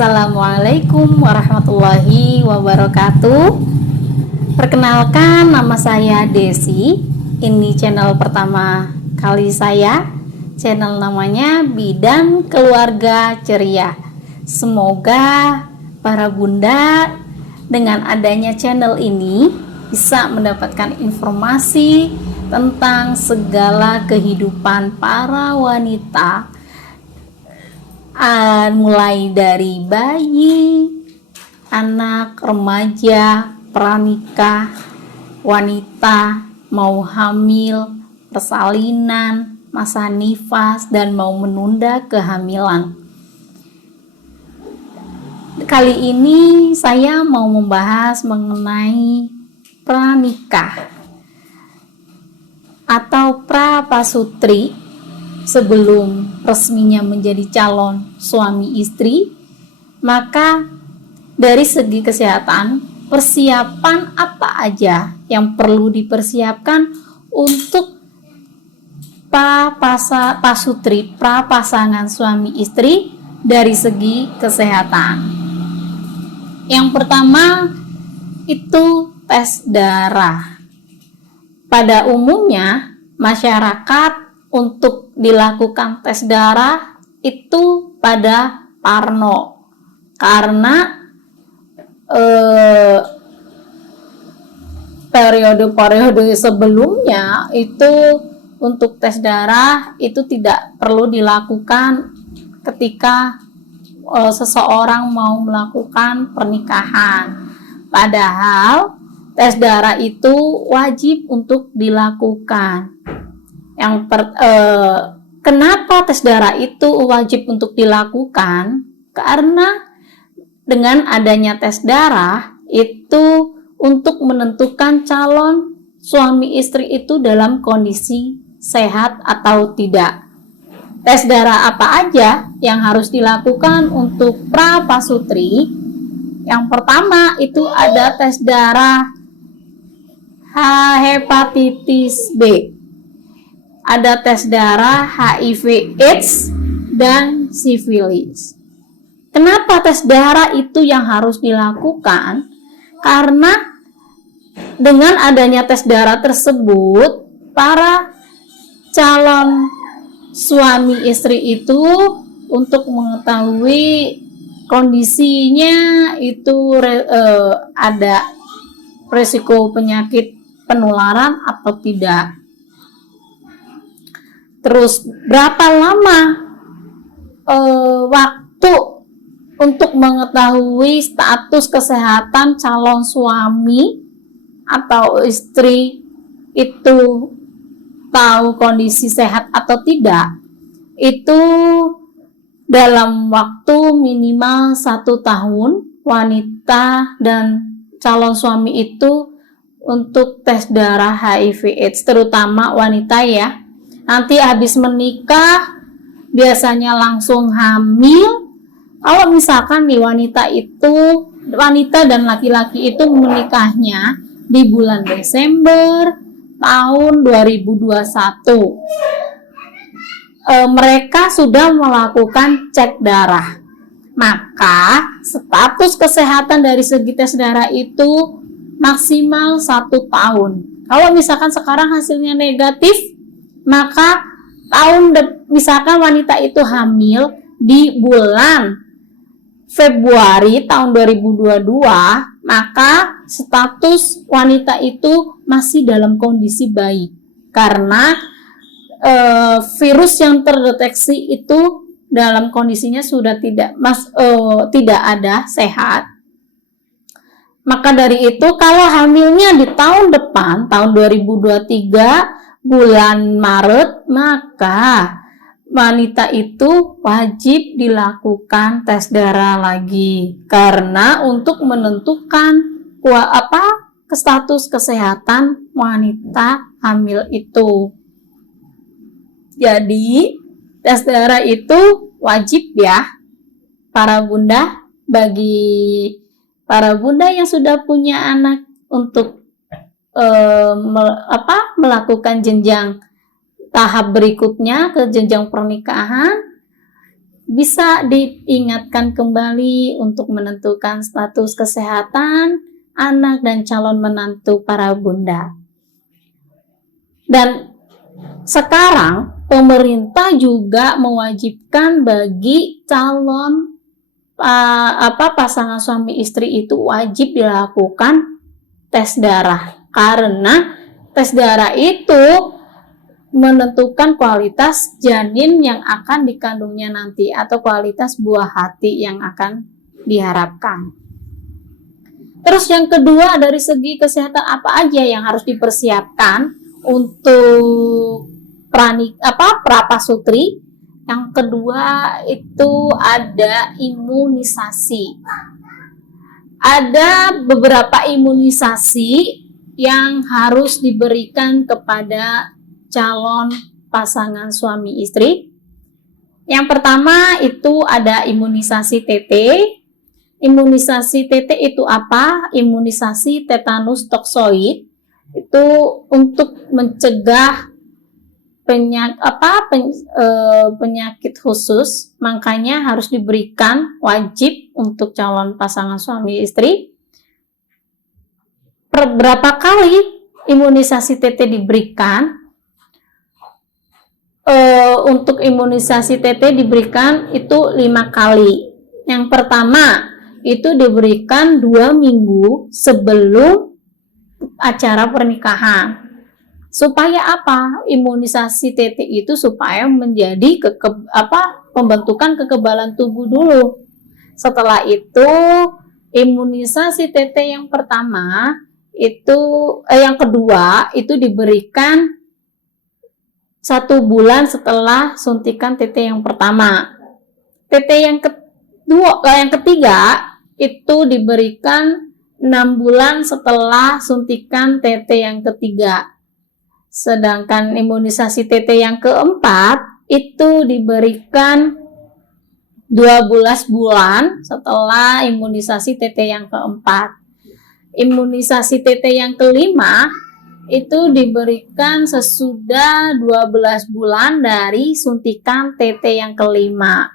Assalamualaikum warahmatullahi wabarakatuh. Perkenalkan, nama saya Desi. Ini channel pertama kali saya. Channel namanya Bidan Keluarga Ceria. Semoga para bunda dengan adanya channel ini bisa mendapatkan informasi tentang segala kehidupan para wanita, mulai dari bayi, anak, remaja, pranikah, wanita, mau hamil, persalinan, masa nifas, dan mau menunda kehamilan. Kali ini saya mau membahas mengenai pranikah atau prapasutri sebelum resminya menjadi calon suami istri. Maka dari segi kesehatan, persiapan apa aja yang perlu dipersiapkan untuk prapasutri, prapasangan suami istri dari segi kesehatan. Yang pertama itu tes darah. Pada umumnya masyarakat untuk dilakukan tes darah itu pada parno, karena periode-periode sebelumnya itu untuk tes darah itu tidak perlu dilakukan ketika seseorang mau melakukan pernikahan. Padahal tes darah itu wajib untuk dilakukan. Kenapa tes darah itu wajib untuk dilakukan? Karena dengan adanya tes darah itu untuk menentukan calon suami istri itu dalam kondisi sehat atau tidak. Tes darah apa aja yang harus dilakukan untuk prapasutri? Yang pertama itu ada tes darah hepatitis B, ada tes darah HIV/AIDS dan sifilis. Kenapa tes darah itu yang harus dilakukan? Karena dengan adanya tes darah tersebut, para calon suami istri itu untuk mengetahui kondisinya itu ada resiko penyakit penularan atau tidak. Terus berapa lama waktu untuk mengetahui status kesehatan calon suami atau istri itu tahu kondisi sehat atau tidak? Itu dalam waktu minimal 1 tahun wanita dan calon suami itu untuk tes darah HIV/AIDS, terutama wanita ya. Nanti habis menikah biasanya langsung hamil. Kalau misalkan nih wanita dan laki-laki itu menikahnya di bulan Desember tahun 2021, mereka sudah melakukan cek darah, maka status kesehatan dari segi tes darah itu maksimal 1 tahun. Kalau misalkan sekarang hasilnya negatif, maka misalkan wanita itu hamil di bulan Februari tahun 2022, maka status wanita itu masih dalam kondisi baik, karena virus yang terdeteksi itu dalam kondisinya sudah tidak ada, sehat. Maka dari itu kalau hamilnya di tahun depan, tahun 2023 bulan Maret, maka wanita itu wajib dilakukan tes darah lagi, karena untuk menentukan status kesehatan wanita hamil itu. Jadi tes darah itu wajib ya para bunda, bagi para bunda yang sudah punya anak untuk melakukan jenjang tahap berikutnya ke jenjang pernikahan. bisa diingatkan kembali untuk menentukan status kesehatan anak dan calon menantu para bunda. Dan sekarang pemerintah juga mewajibkan bagi calon pasangan suami istri itu wajib dilakukan tes darah, karena tes darah itu menentukan kualitas janin yang akan dikandungnya nanti atau kualitas buah hati yang akan diharapkan. Terus yang kedua, dari segi kesehatan apa aja yang harus dipersiapkan untuk prapasutri? Yang kedua itu ada imunisasi. Ada beberapa imunisasi yang harus diberikan kepada calon pasangan suami istri. Yang pertama itu ada imunisasi TT. Imunisasi TT itu apa? Imunisasi tetanus toksoid. Itu untuk mencegah penyakit khusus, makanya harus diberikan wajib untuk calon pasangan suami istri. Berapa kali imunisasi TT diberikan? Untuk imunisasi TT diberikan itu 5 kali. Yang pertama itu diberikan 2 minggu sebelum acara pernikahan. Supaya apa? Imunisasi TT itu supaya menjadi pembentukan kekebalan tubuh dulu. Setelah itu imunisasi TT yang pertama itu yang kedua itu diberikan 1 bulan setelah suntikan TT yang pertama. TT yang ketiga itu diberikan 6 bulan setelah suntikan TT yang ketiga. Sedangkan imunisasi TT yang keempat itu diberikan 12 bulan setelah imunisasi TT yang keempat. Imunisasi TT yang kelima itu diberikan sesudah 12 bulan dari suntikan TT yang kelima.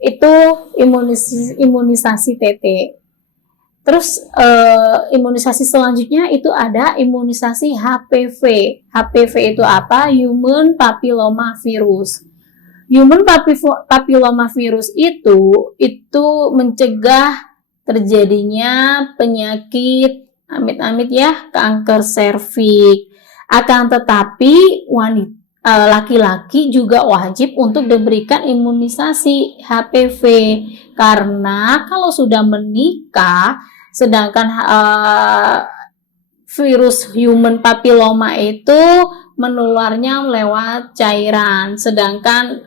Itu imunisasi TT. Terus imunisasi selanjutnya itu ada imunisasi HPV. HPV itu apa? Human Papilloma Virus. Human Papilloma Virus itu mencegah terjadinya penyakit amit-amit ya, kanker serviks. Akan tetapi laki-laki juga wajib untuk diberikan imunisasi HPV, karena kalau sudah menikah, sedangkan virus human papilloma itu menularnya lewat cairan, sedangkan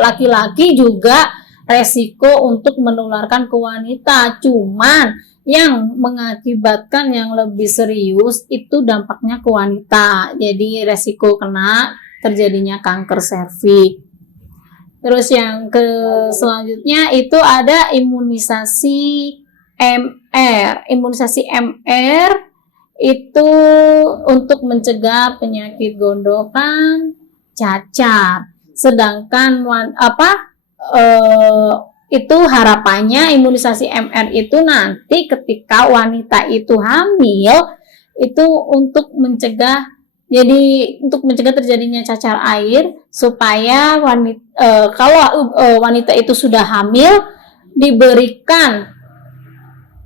laki-laki juga resiko untuk menularkan ke wanita. Cuman yang mengakibatkan yang lebih serius itu dampaknya ke wanita, jadi resiko kena terjadinya kanker serviks. Terus yang selanjutnya itu ada imunisasi MR. Imunisasi MR itu untuk mencegah penyakit gondokan, cacar. Sedangkan itu harapannya imunisasi MR itu nanti ketika wanita itu hamil itu untuk mencegah terjadinya cacar air, supaya kalau wanita itu sudah hamil diberikan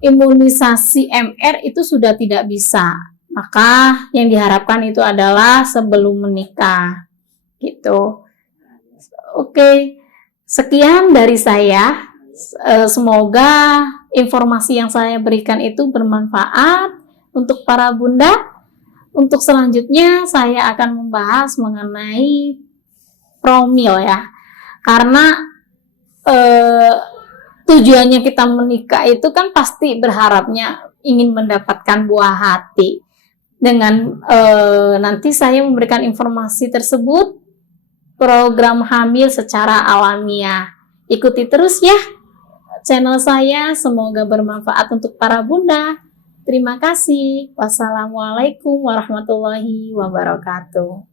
imunisasi MR itu sudah tidak bisa. Maka yang diharapkan itu adalah sebelum menikah gitu. Oke. Sekian dari saya, semoga informasi yang saya berikan itu bermanfaat untuk para bunda. Untuk selanjutnya saya akan membahas mengenai promil ya, karena tujuannya kita menikah itu kan pasti berharapnya ingin mendapatkan buah hati. Dengan nanti saya memberikan informasi tersebut, program hamil secara alamiah. Ikuti terus ya channel saya, semoga bermanfaat untuk para bunda. Terima kasih. Wassalamualaikum warahmatullahi wabarakatuh.